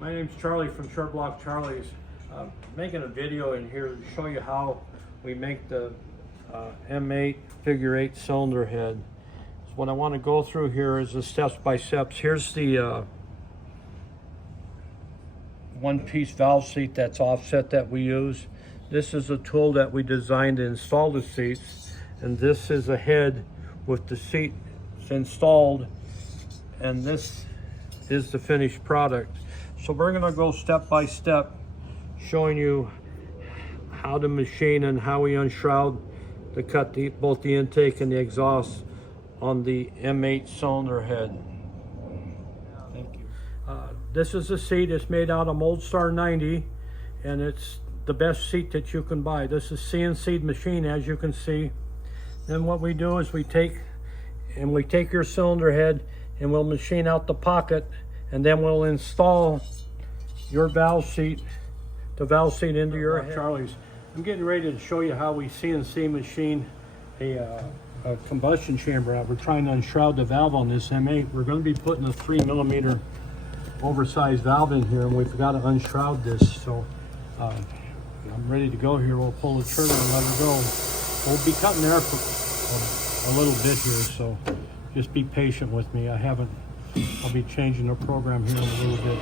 My name's Charlie from Short Block Charlie's. Making a video in here to show you how we make the M-8 figure 8 cylinder head. So what I want to go through here is the steps by steps. Here's the one-piece valve seat that's offset that we use. This is a tool that we designed to install the seats, and this is a head with the seat installed, and this is the finished product. So we're going to go step by step, showing you how to machine and how we unshroud to cut both the intake and the exhaust on the M8 cylinder head. Thank you. This is a seat. It's made out of Mold Star 90, and it's the best seat that you can buy. This is CNC machine, as you can see. Then what we do is we take your cylinder head and we'll machine out the pocket, and then we'll install your valve seat, the valve seat into your head. Charlie's. I'm getting ready to show you how we CNC machine a combustion chamber out. We're trying to unshroud the valve on this M8. We're going to be putting a 3mm oversized valve in here, and we've got to unshroud this. So I'm ready to go here. We'll pull the trigger and let it go. We'll be cutting air for a little bit here, so just be patient with me. I'll be changing the program here in a little bit.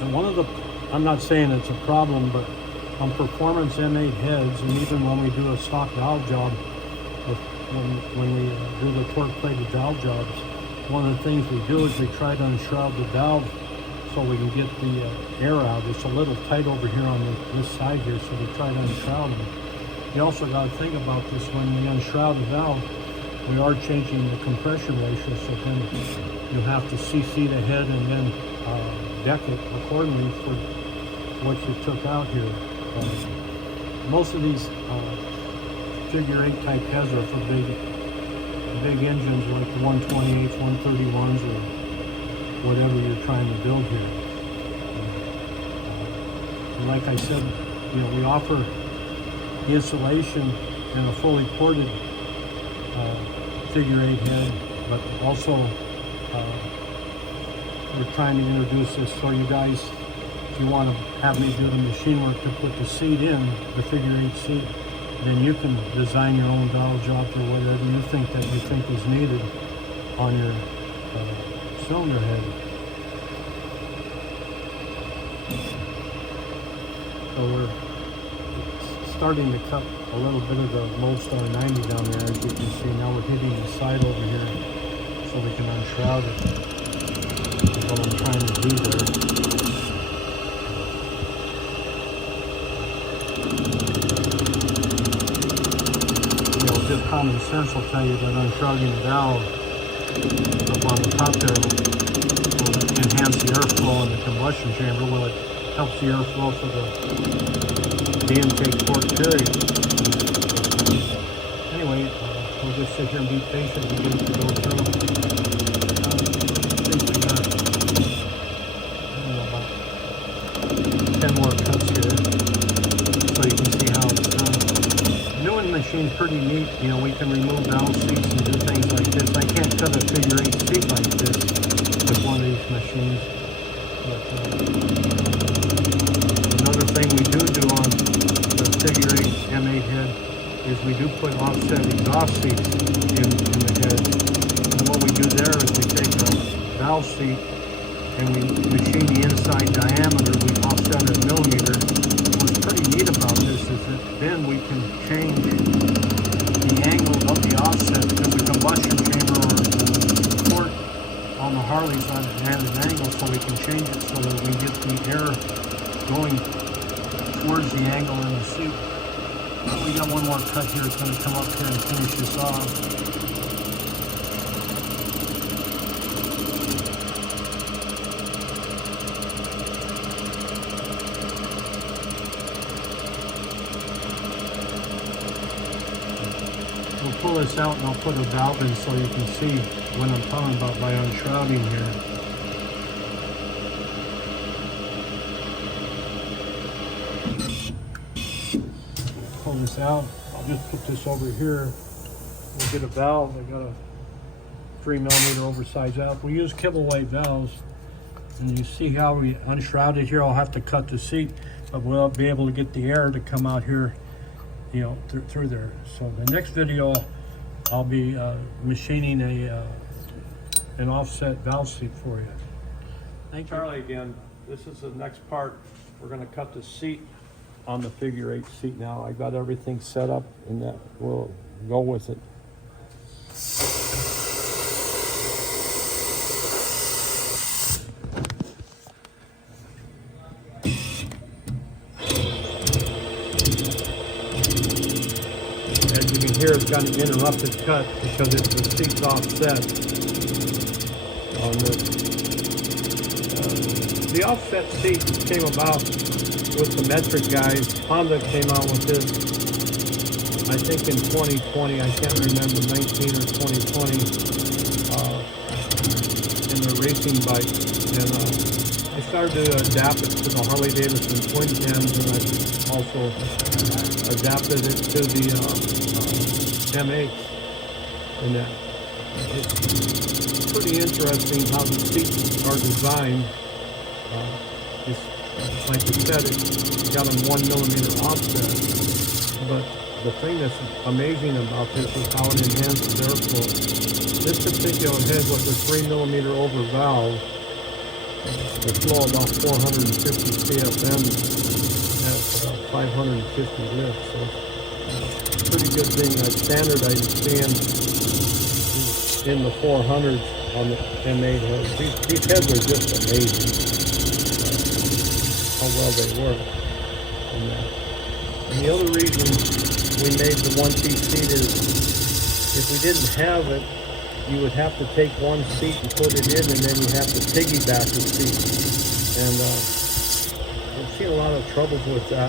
And I'm not saying it's a problem, but on performance M8 heads, and even when we do a stock valve job, when we do the torque plated valve jobs, one of the things we do is we try to unshroud the valve so we can get the air out. It's a little tight over here on this side here, so we try to unshroud it. You also got to think about this: when we unshroud the valve, we are changing the compression ratio, so then you have to CC the head and then deck it accordingly for what you took out here. Most of these figure 8 type heads are for big engines like the 128s, 131s, or whatever you're trying to build here. And like I said, we offer insulation in a fully ported figure 8 head, but also we're trying to introduce this so you guys, if you want to have me do the machine work to put the seat in, the figure 8 seat, then you can design your own valve jobs or whatever you think is needed on your cylinder head. So we're starting to cut a little bit of the Mold Star 90 down there, as you can see. Now we're hitting the side over here so we can unshroud it. That's what I'm trying to do there. Just common sense will tell you that unshrouding the valve up on the top there will enhance the airflow in the combustion chamber. Well, it helps the airflow for the intake port period. Anyway, we'll just sit here and be patient and get it to go through. I think we got, about 10 more cuts here, so you can see how it's done. Doing the machine's pretty neat. We can remove valve seats and do things like this. I can't cut a figure 8 seat like this with one of these machines. But another thing we do on the figure 8 M8 head is we do put offset exhaust seats in the head. And what we do there is we take a valve seat and we machine the inside diameter. We offset it a millimeter. What's pretty neat about this is that then we can change the angle of the offset, because the combustion chamber or the port on the Harleys at an angle, so we can change it so that we get the air going towards the angle in the seat. We got one more cut here. It's going to come up here and finish this off. We'll pull this out and I'll put a valve in so you can see what I'm talking about by unshrouding here. Pull this out. I'll just put this over here. We'll get a valve. I got a 3mm oversized valve. We use Pkwy valves. And you see how we unshrouded here. I'll have to cut the seat, but we'll be able to get the air to come out here, you know, through there. So the next video, I'll be machining an offset valve seat for you. Thank you. Charlie again. This is the next part. We're going to cut the seat on the figure 8 seat now. I got everything set up, and that will go with it. As you can hear, it's got an interrupted cut because the seat's offset on this. The offset seat came about with the metric guys. Honda came out with this, I think in 2020, I can't remember, 19 or 2020, in their racing bike. And I started to adapt it to the Harley Davidson twin cams, and I also adapted it to the M-8. And it's pretty interesting how the seats are designed. Like you said, it's got a 1 millimeter offset, but the thing that's amazing about this is how it enhances airflow. This particular head with a 3 millimeter over valve, the flow about 450 CFM at 550 lift. So pretty good thing. That standard I'm seeing in the 400s on the M8 heads. These heads are just amazing. How well they work. And the other reason we made the 1-piece seat is if we didn't have it, you would have to take one seat and put it in, and then you have to piggyback the seat. And I've seen a lot of troubles with that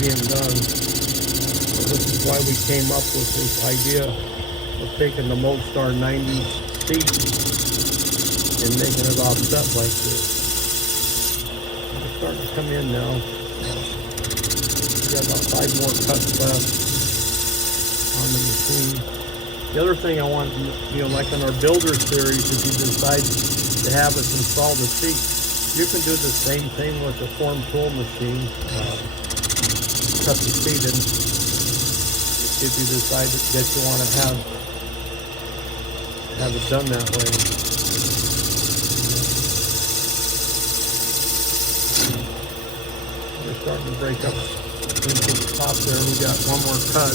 being done. So this is why we came up with this idea of taking the Moldstar 90 seat and making it offset like this. Starting to come in now. We got about 5 more cuts left on the machine. The other thing I want, you know, like on our builder series, if you decide to have us install the seat, you can do the same thing with the form tool machine. Cut the seat in if you decide that you want to have it done that way. Starting to break up into the top there. We got one more cut.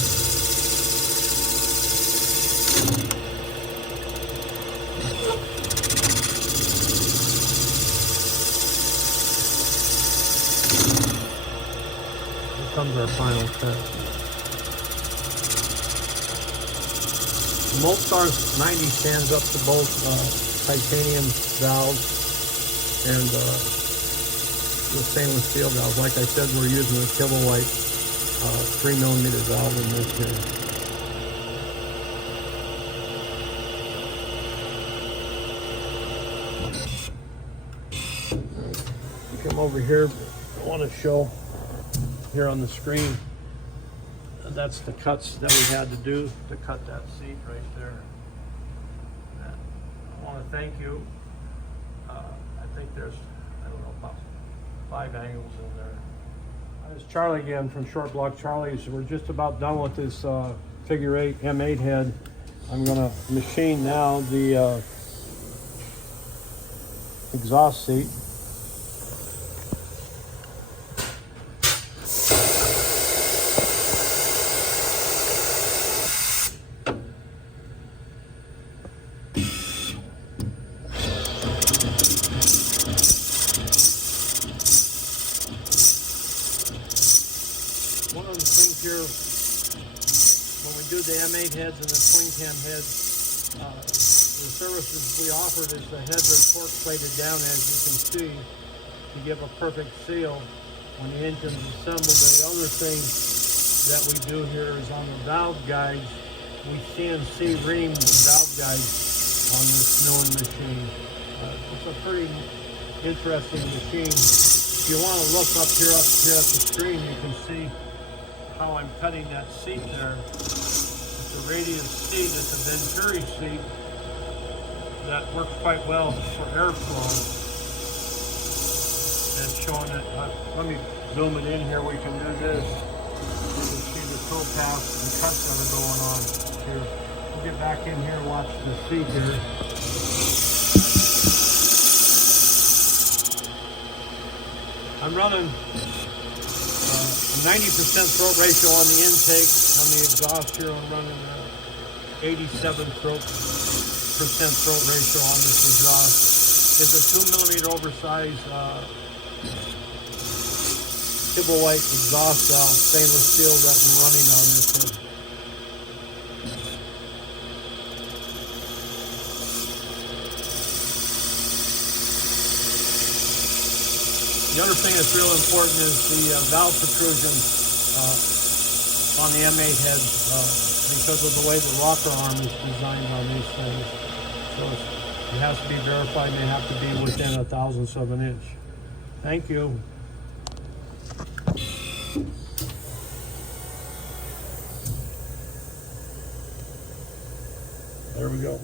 Here comes our final cut. The Moldstar 90 stands up to both titanium valves and the stainless steel valve. Like I said, we're using a kilowatt 3 millimeter valve in this here. Come over here. I want to show here on the screen. That's the cuts that we had to do to cut that seat right there. I want to thank you. I think there's, I don't know, about 5 angles in there. It's Charlie again from Short Block Charlie's. We're just about done with this figure 8 M8 head. I'm going to machine now the exhaust seat. One of the things here, when we do the M8 heads and the twin cam heads, the services we offered is the heads are torque plated down, as you can see, to give a perfect seal when the engine's assembled. And the other thing that we do here is on the valve guides, we CNC ream the valve guides on this milling machine. It's a pretty interesting machine. If you want to look up here at the screen, you can see how I'm cutting that seat there. It's a radius seat, it's a Venturi seat that works quite well for airflow. it's showing it. Let me zoom it in here. We can do this. You can see the tool paths and cuts that are going on here. We'll get back in here and watch the seat here. I'm running a 90% throat ratio on the intake. On the exhaust here, I'm running 87% throat ratio on this exhaust. It's a 2mm oversized Pkwy white exhaust valve, stainless steel that I'm running on this one. The other thing that's real important is the valve protrusion on the M-8 head because of the way the rocker arm is designed on these things. So it has to be verified and they have to be within 1/1000th of an inch. Thank you. There we go.